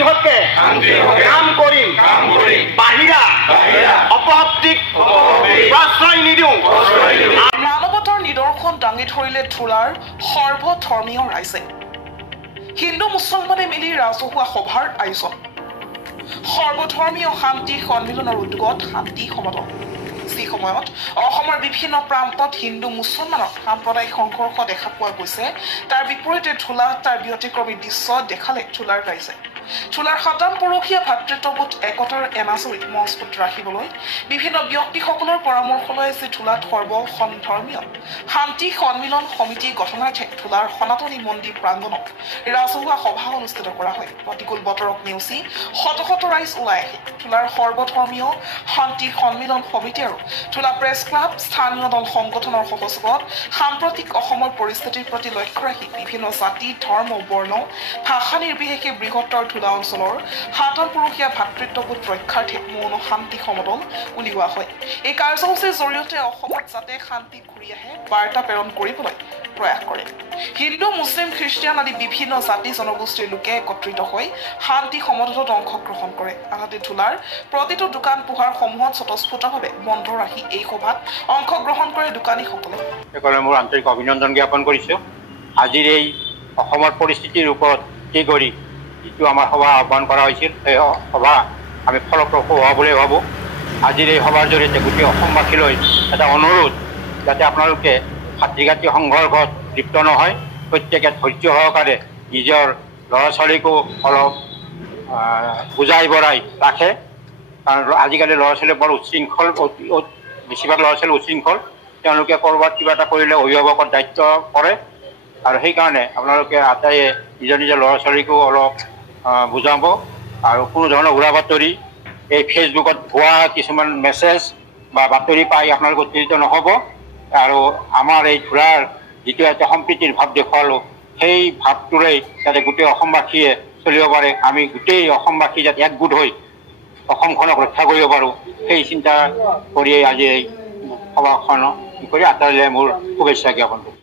শান্তিৰ হকে কাম কৰিম বাহিৰা অপশক্তিক প্ৰশ্ৰয় নিদিওঁ। মানৱতাৰ নিদৰ্শন দাঙি ধৰিলে থোলাৰ সৰ্বধৰ্মীয় ৰাইজে। হিন্দু মুছলমানে মিলি ৰাজহুৱা সভাৰ আয়োজন। সৰ্বধৰ্মীয় শান্তি সন্মিলনৰ উদ্যোগত শান্তি সমদল। যি সময়ত অসমৰ বিভিন্ন প্ৰান্তত হিন্দু মুছলমানৰ সাম্প্ৰদায়িক সংঘৰ্ষ দেখা পোৱা গৈছে, তাৰ বিপৰীতে থোলাত তাৰ ব্যতিক্ৰমী দৃশ্য দেখালে থোলাৰ ৰাইজে। থোলাৰ ৭ম পৰখীয়া ভাতৃত্ববোধ একতাৰ এনাজৰী মজবুত ৰাখিবলৈ বিভিন্ন ব্যক্তিসকলৰ পৰামৰ্শ লৈ আজি থোলাত সৰ্বধৰ্মীয় শান্তি সন্মিলন সমিতি গঠনাৰ্থে থোলাৰ সনাতনী মন্দিৰ প্ৰাংগণত ৰাজহুৱা সভা অনুষ্ঠিত কৰা হয়। প্ৰতিকূল বতৰক নেওচি শত শত ৰাইজ ওলাই আহে থোলাৰ সৰ্বধৰ্মীয় শান্তি সন্মিলন সমিতি আৰু থোলা প্ৰেছ ক্লাব স্থানীয় দল সংগঠনৰ সহযোগত সাম্প্ৰতিক অসমৰ পৰিস্থিতিৰ প্ৰতি লক্ষ্য ৰাখি বিভিন্ন জাতি ধৰ্ম বৰ্ণ ভাষা নিৰ্বিশেষে বৃহত্তৰ থোলা অঞ্চলৰ ৭ম পৰখীয়া ভাতৃত্ববোধ ৰক্ষাৰ্থে মৌন শান্তি সমদল উলিওৱা হয়। এই কাৰ্যসূচীৰ জৰিয়তে অসমত যাতে শান্তি ঘূৰি আহে বাৰ্তা প্ৰেৰণ কৰিবলৈ প্ৰয়াস কৰে। হিন্দু মুছলিম খ্ৰীষ্টিয়ান আদি বিভিন্ন জাতি জনগোষ্ঠীৰ লোকে একত্ৰিত হৈ শান্তি সমদলত অংশগ্ৰহণ কৰে। আনহাতে থোলাৰ প্ৰতিটো দোকান পোহাৰসমূহত স্বতঃস্ফূৰ্তভাৱে বন্ধ ৰাখি এই সভাত অংশগ্ৰহণ কৰে দোকানীসকলে। মোৰ আন্তৰিক অভিনন্দন জ্ঞাপন কৰিছোঁ। আজিৰ এই অসমৰ পৰিস্থিতিৰ ওপৰত কি কৰি যিটো আমাৰ সভা আহ্বান কৰা হৈছিল, সেই সভা আমি ফলপ্ৰসূ হোৱা বুলি ভাবোঁ। আজিৰ এই সভাৰ জৰিয়তে গোটেই অসমবাসীলৈ এটা অনুৰোধ, যাতে আপোনালোকে ভাতৃঘাতী সংঘৰ্ষত লিপ্ত নহয়, প্ৰত্যেকে ধৈৰ্য সহকাৰে নিজৰ ল'ৰা ছোৱালীকো অলপ বুজাই বঢ়াই ৰাখে। কাৰণ আজিকালি ল'ৰা ছোৱালী বৰ উচ্ছৃংখল, বেছিভাগ ল'ৰা ছোৱালী উচ্ছৃংখল। তেওঁলোকে ক'ৰবাত কিবা এটা কৰিলে অভিভাৱকৰ দায়িত্ব পৰে, আৰু সেইকাৰণে আপোনালোকে আটাইয়ে নিজৰ নিজৰ ল'ৰা ছোৱালীকো অলপ বুজাব। আৰু কোনো ধৰণৰ উৰা বাতৰি, এই ফেচবুকত ভুৱা কিছুমান মেছেজ বা বাতৰি পাই আপোনালোক উত্তেজিত নহ'ব। আৰু আমাৰ এই থোলাৰ যিটো এটা সম্প্ৰীতিৰ ভাৱ দেখুৱালোঁ, সেই ভাৱটোৰেই যাতে গোটেই অসমবাসীয়ে চলিব পাৰে, আমি গোটেই অসমবাসী যাতে একগোট হৈ অসমখনক ৰক্ষা কৰিব পাৰোঁ, সেই চিন্তা কৰিয়েই আজি এই সভাখন কৰি আটাইলৈ মোৰ শুভেচ্ছা জ্ঞাপন কৰোঁ।